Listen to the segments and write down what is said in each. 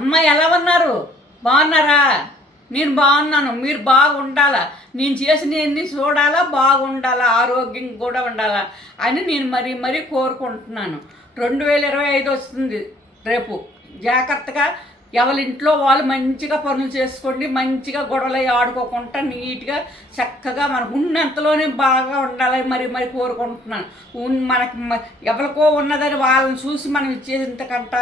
అమ్మ ఎలా ఉన్నారు? బాగున్నారా? నేను బాగున్నాను. మీరు బాగుండాలా? నేను చేసినవన్నీ చూడాలా? బాగుండాలా? ఆరోగ్యం కూడా ఉండాలా? అని నేను మరీ మరీ కోరుకుంటున్నాను. రెండు వేల ఇరవై ఐదు వస్తుంది రేపు. జాగ్రత్తగా ఎవరింట్లో వాళ్ళు మంచిగా పనులు చేసుకోండి మంచిగా గొడవలు ఆడుకోకుండా నీట్గా చక్కగా మనకు ఉన్నంతలోనే బాగా ఉండాలని మరి మరి కోరుకుంటున్నాను. మనకి ఎవరికో ఉన్నదని వాళ్ళని చూసి మనం ఇచ్చేంతకంట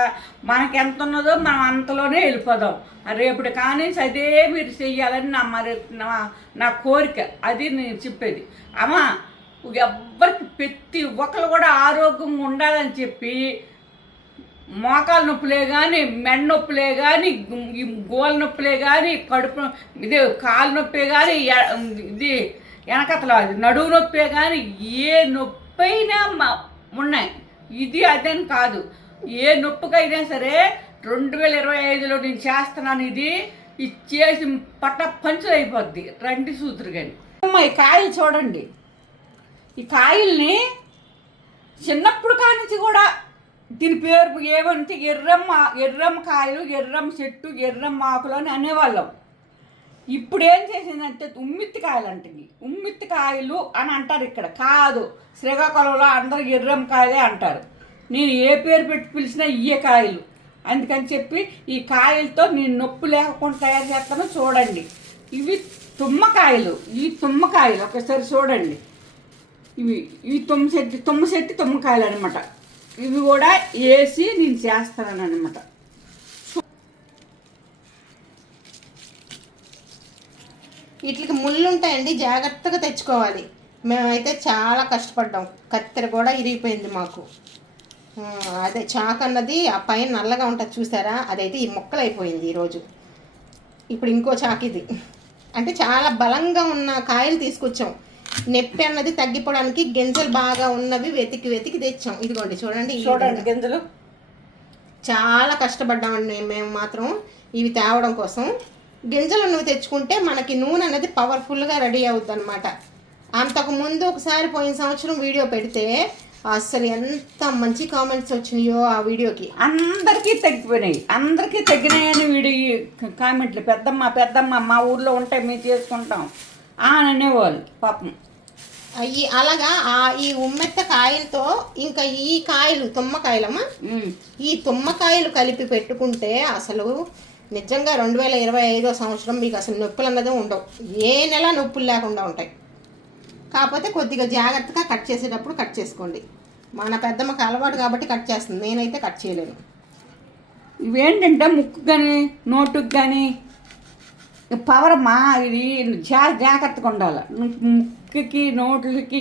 మనకి ఎంత ఉన్నదో మనం అంతలోనే వెళ్ళిపోదాం. రేపటి కానీ అదే మీరు చెయ్యాలని నా మరి నా నా కోరిక. అది నేను చెప్పేది. అమ్మా ఎవ్వరికి ప్రతి ఒక్కరు కూడా ఆరోగ్యంగా ఉండాలని చెప్పి మోకాలు నొప్పులే కానీ మెడ నొప్పులే కానీ గోల నొప్పులే కానీ కడుపు ఇది కాలు నొప్పే కానీ ఇది వెనకతల అది నడువు నొప్పే కానీ ఏ నొప్పి అయినా ఉన్నాయి. ఇది అదని కాదు. ఏ నొప్పికైనా సరే రెండు వేల ఇరవై ఐదులో నేను చేస్తున్నాను ఇది ఇది చేసి పట్ట పంచులు అయిపోద్ది. రండి సూత్రు కానీ అమ్మ ఈ కాయలు చూడండి. ఈ కాయల్ని చిన్నప్పుడు కానించి కూడా దీని పేరు ఏమంటే ఎర్రమ్మ ఎర్రమ్మ కాయలు ఎర్రమ్మ చెట్టు ఎర్రమ్మ ఆకులు అని అనేవాళ్ళం. ఇప్పుడు ఏం చేసిందంటే ఉమ్మిత్తి కాయలు అంటుంది. ఉమ్మిత్తి కాయలు అని అంటారు ఇక్కడ. కాదు శ్రీకాకుళంలో అందరు ఎర్రమ్మ కాయలే అంటారు. నేను ఏ పేరు పెట్టి పిలిచినా ఇయ్యే కాయలు. అందుకని చెప్పి ఈ కాయలతో నేను నొప్పి లేకుండా తయారు చేస్తాను చూడండి. ఇవి తుమ్మకాయలు ఇవి తుమ్మకాయలు ఒకసారి చూడండి. ఇవి ఇవి తుమ్మ చెట్టు తుమ్మ చెట్టు తుమ్మకాయలు అనమాట ఇవి కూడా వేసి నేను చేస్తాను అనమాట వీటికి ముళ్ళు ఉంటాయండి జాగ్రత్తగా తెచ్చుకోవాలి. మేమైతే చాలా కష్టపడ్డాం. కత్తెర కూడా ఇరిగిపోయింది మాకు. అదే చాక్ అన్నది ఆ పైన నల్లగా ఉంటుంది చూసారా? అదైతే ఈ మొక్కలు అయిపోయింది ఈరోజు. ఇప్పుడు ఇంకో చాక్ ఇది. అంటే చాలా బలంగా ఉన్న కాయలు తీసుకొచ్చాం. నొప్పి అన్నది తగ్గిపోవడానికి గింజలు బాగా ఉన్నవి వెతికి వెతికి తెచ్చాం. ఇదిగోండి చూడండి చూడండి గింజలు. చాలా కష్టపడ్డామండి మేము మాత్రం ఇవి తేవడం కోసం. గింజలు ఉన్నవి తెచ్చుకుంటే మనకి నూనె అనేది పవర్ఫుల్గా రెడీ అవుద్ది అనమాట అంతకు ముందు ఒకసారి పోయిన సంవత్సరం వీడియో పెడితే అసలు ఎంత మంచి కామెంట్స్ వచ్చినాయో ఆ వీడియోకి. అందరికీ తగ్గిపోయినాయి. అందరికీ తగ్గినాయని వీడి కామెంట్లు. పెద్దమ్మ పెద్దమ్మ మా ఊర్లో ఉంటాయి మేము చేసుకుంటాం. అనేవాళ్ళు పాపం. అయ్యి అలాగా ఆ ఈ ఉమ్మెత్త కాయలతో ఇంకా ఈ కాయలు తుమ్మకాయలమ్మా. ఈ తుమ్మకాయలు కలిపి పెట్టుకుంటే అసలు నిజంగా రెండు వేల ఇరవై ఐదో సంవత్సరం మీకు అసలు నొప్పులు అన్నది ఉండవు. ఏ నెల నొప్పులు లేకుండా ఉంటాయి. కాకపోతే కొద్దిగా జాగ్రత్తగా కట్ చేసేటప్పుడు కట్ చేసుకోండి. మన పెద్దమ్మకి అలవాటు కాబట్టి కట్ చేస్తుంది. నేనైతే కట్ చేయలేను. ఇవేంటంటే ముక్కు కానీ నోటుకు కానీ పవర్ మా ఇది జా జాగ్రత్తగా ఉండాలి. ముక్కుకి నోట్లకి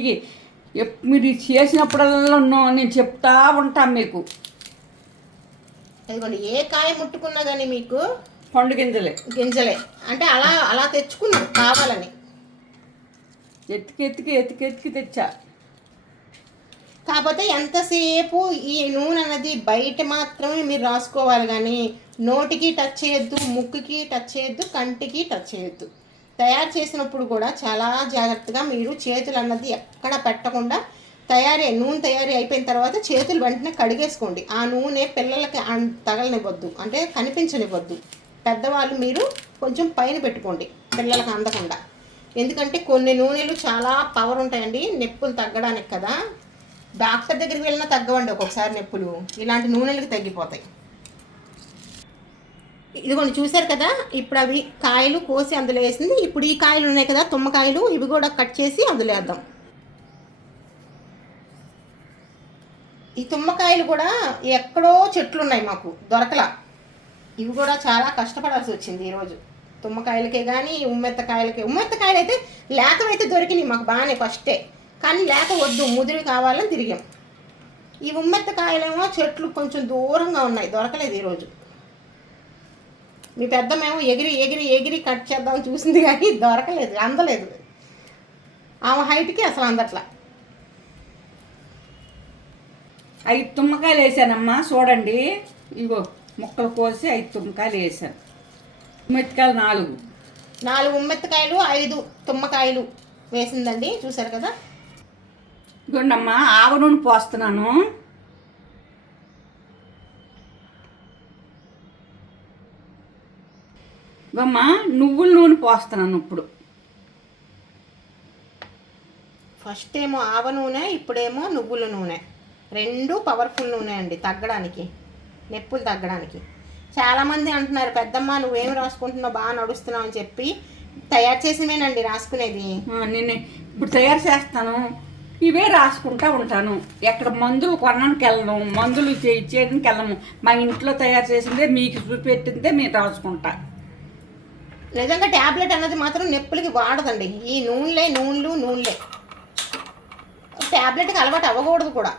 మీరు చేసినప్పుడల్లా నేను చెప్తా ఉంటాను మీకు. ఇదిగోండి ఏ కాయ ముట్టుకున్నా కానీ మీకు పండు గింజలే. గింజలే. అంటే అలా అలా తెచ్చుకున్నాం కావాలని. ఎత్తికి ఎత్తికి ఎత్తికి ఎత్తికి తెచ్చా. కాకపోతే ఎంతసేపు ఈ నూనె అన్నది బయట మాత్రమే మీరు రాసుకోవాలి కానీ నోటికి టచ్ చేయొద్దు ముక్కుకి టచ్ చేయొద్దు కంటికి టచ్ చేయొద్దు. తయారు చేసినప్పుడు కూడా చాలా జాగ్రత్తగా మీరు చేతులు అన్నది ఎక్కడ పెట్టకుండా తయారీ నూనె తయారీ అయిపోయిన తర్వాత చేతులు వెంటనే కడిగేసుకోండి. ఆ నూనె పిల్లలకి అన్- తగలనివ్వద్దు. అంటే కనిపించనివ్వద్దు. పెద్దవాళ్ళు మీరు కొంచెం పైన పెట్టుకోండి పిల్లలకు అందకుండా. ఎందుకంటే కొన్ని నూనెలు చాలా పవర్ ఉంటాయండి నొప్పులు తగ్గడానికి కదా. డాక్టర్ దగ్గరికి వెళ్ళినా తగ్గవండి ఒక్కొక్కసారి నొప్పులు. ఇలాంటి నూనెలకు తగ్గిపోతాయి. ఇదిగోండి చూశారు కదా? ఇప్పుడు అవి కాయలు కోసి అందులో వేసింది. ఇప్పుడు ఈ కాయలు ఉన్నాయి కదా తుమ్మకాయలు ఇవి కూడా కట్ చేసి అందులో వేద్దాం. ఈ తుమ్మకాయలు కూడా ఎక్కడో చెట్లు ఉన్నాయి మాకు దొరకలా. ఇవి కూడా చాలా కష్టపడాల్సి వచ్చింది ఈరోజు తుమ్మకాయలకే కానీ ఉమ్మెత్తకాయలకే. ఉమ్మెత్తకాయలు అయితే లేతవైతే దొరికినాయి మాకు బాగానే ఫస్టే. కానీ లేత వద్దు ముదిరి కావాలని తిరిగాం. ఈ ఉమ్మెత్తకాయలేమో చెట్లు కొంచెం దూరంగా ఉన్నాయి దొరకలేదు ఈరోజు మీ పెద్దమేమో ఎగిరి ఎగిరి ఎగిరి కట్ చేద్దామని చూసింది కానీ దొరకలేదు అందలేదు. ఆమె హైట్కి అసలు అందట్లా. ఐదు తుమ్మకాయలు వేసానమ్మా చూడండి. ఇగో ముక్కలు కోసి ఐదు తుమ్మకాయలు వేసాను. మెత్తకాయలు నాలుగు. నాలుగు ఉమ్మెత్తకాయలు ఐదు తుమ్మకాయలు వేసిందండి చూసారు కదా? ఇదిగోండమ్మా ఆవ నూనె పోస్తున్నాను. గమ్మ నువ్వుల నూనె పోస్తున్నాను ఇప్పుడు. ఫస్ట్ ఏమో ఆవ నూనె ఇప్పుడేమో నువ్వుల నూనె. రెండు పవర్ఫుల్ నూనె అండి తగ్గడానికి నొప్పులు తగ్గడానికి. చాలామంది అంటున్నారు పెద్దమ్మ నువ్వేం రాసుకుంటున్నావు? బాగా నడుస్తున్నావు అని చెప్పి తయారు చేసినవేనండి రాసుకునేది. నేను ఇప్పుడు తయారు చేస్తాను. ఇవే రాసుకుంటా ఉంటాను. ఎక్కడ మందులు కొనడానికి వెళ్ళను. మందులు చేయడానికి వెళ్ళము మా ఇంట్లో తయారు చేసిందే మీకు చూపెట్టిందే మేము రాసుకుంటా. నిజంగా ట్యాబ్లెట్ అన్నది మాత్రం నొప్పులకి వాడదండి. ఈ నూనెలే నూనెలు నూనెలే. ట్యాబ్లెట్కి అలవాటు అవ్వకూడదు కూడా.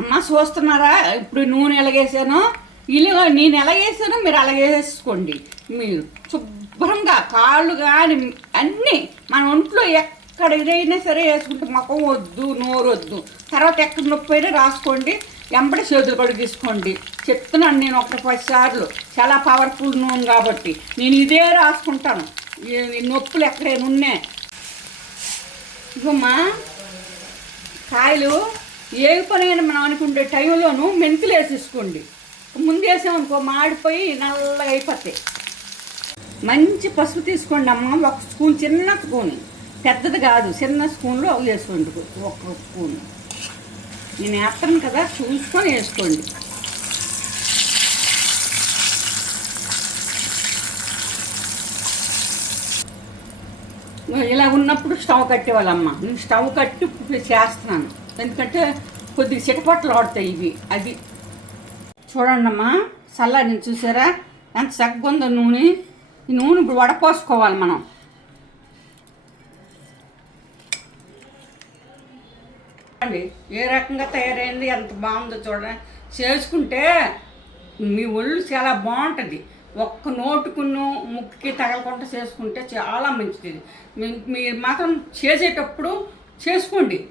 అమ్మ చూస్తున్నారా? ఇప్పుడు నూనె ఎలాగేసాను? ఇలా నేను ఎలాగేసానో మీరు అలాగే వేసేసుకోండి మీరు శుభ్రంగా కాళ్ళు కానీ అన్నీ మన ఒంట్లో ఎక్కడ ఇదైనా సరే వేసుకుంటే ముఖం వద్దు నోరు వద్దు. తర్వాత ఎక్కడ నొప్పి అయినా రాసుకోండి. ఎంబడి చేతులు కూడా తీసుకోండి చెప్తున్నాను నేను ఒక పది సార్లు. చాలా పవర్ఫుల్ నూనె కాబట్టి. నేను ఇదే రాసుకుంటాను. ఈ- నొప్పులు ఎక్కడైనా ఉన్నాయి ఇగమ్మా కాయలు ఏ పని మనం అనుకుంటే టైంలోనూ మెంతులు వేసేసుకోండి. ముందేసామనుకో మాడిపోయి నల్లగా అయిపోతాయి. మంచి పసుపు తీసుకోండి అమ్మ. ఒక స్పూన్ చిన్న స్పూన్. పెద్దది కాదు చిన్న స్పూన్లో వేసుకోండి. ఒక స్పూన్. నేను వేస్తాను కదా చూసుకొని వేసుకోండి. ఇలా ఉన్నప్పుడు స్టవ్ కట్టేవాళ్ళమ్మ. నేను స్టవ్ కట్టి ఇప్పుడు చేస్తున్నాను. ఎందుకంటే కొద్దిగా చిటపట్లు ఆడుతాయి ఇవి. అది చూడండి అమ్మా చల్లారిని చూసారా? ఎంత చక్కగా ఉందో నూనె. ఈ నూనె ఇప్పుడు వడపోసుకోవాలి మనం. చూడండి ఏ రకంగా తయారైంది ఎంత బాగుందో చూడండి. చేసుకుంటే మీ ఒళ్ళు చాలా బాగుంటుంది. ఒక్క నోటుకును ముక్కుకి తగలకుండా చేసుకుంటే చాలా మంచిది. మీ- మీరు మాత్రం చేసేటప్పుడు చేసుకోండి.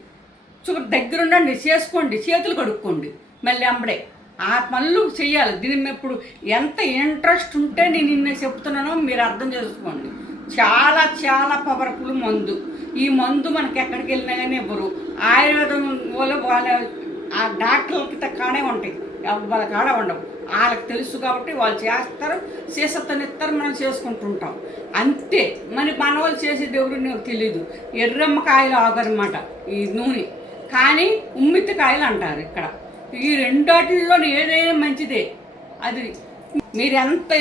చూ దగ్గర ఉండండి చేసుకోండి చేతులు కడుక్కోండి. మళ్ళీ అంబడే. ఆ పనులు చేయాలి దీని ఇప్పుడు ఎంత ఇంట్రెస్ట్ ఉంటే నేను నిన్న చెప్తున్నానో మీరు అర్థం చేసుకోండి. చాలా చాలా పవర్ఫుల్ మందు. ఈ మందు మనకి ఎక్కడికి వెళ్ళినా కానీ ఇవ్వరు ఆయుర్వేదం వాళ్ళు వాళ్ళ డాక్టర్లకి కానే ఉంటాయి. వాళ్ళ కాడ ఉండవు. వాళ్ళకి తెలుసు కాబట్టి వాళ్ళు చేస్తారు. సీసత్తనిస్తారు మనం చేసుకుంటుంటాం. అంతే. మరి మన వాళ్ళు చేసేది ఎవరు నాకు తెలియదు ఎర్రమ్మకాయలు ఆగనమాట ఈ నూనె. కానీ ఉమ్మిత్తి కాయలు అంటారు ఇక్కడ. ఈ రెండాటిల్లో ఏదైనా మంచిదే. అది మీరు ఎంత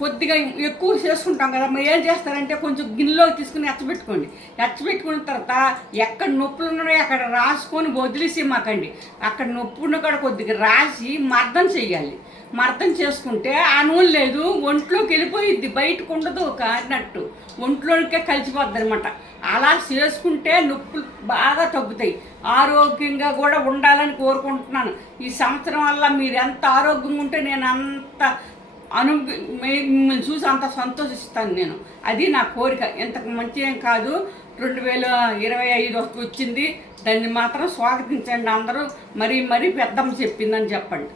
కొద్దిగా ఎక్కువ చేసుకుంటాం కదా మీరు ఏం చేస్తారంటే కొంచెం గిన్నెలో తీసుకుని ఎచ్చబెట్టుకోండి. ఎచ్చబెట్టుకున్న తర్వాత ఎక్కడ నొప్పులు ఉన్నాయో అక్కడ రాసుకొని వదిలేసి మాకండి. అక్కడ నొప్పు ఉన్న కూడా కొద్దిగా రాసి మర్దం చేయాలి మర్దం చేసుకుంటే ఆ నూనె లేదు ఒంట్లోకి వెళ్ళిపోయిద్ది బయటకు ఉండదు ఒక అన్నట్టు. ఒంట్లోనికే కలిసిపోద్ది అనమాట అలా చేసుకుంటే నొప్పులు బాగా తగ్గుతాయి. ఆరోగ్యంగా కూడా ఉండాలని కోరుకుంటున్నాను. ఈ సంవత్సరం వల్ల మీరు ఎంత ఆరోగ్యంగా ఉంటే నేను అంత అను మిమ్మల్ని చూసి అంత సంతోషిస్తాను నేను. అది నా కోరిక. ఇంతకు మంచి ఏం కాదు. రెండు వేల ఇరవై ఐదు వచ్చింది. దాన్ని మాత్రం స్వాగతించండి అందరూ. మరీ మరీ పెద్దమ్మ చెప్పిందని చెప్పండి.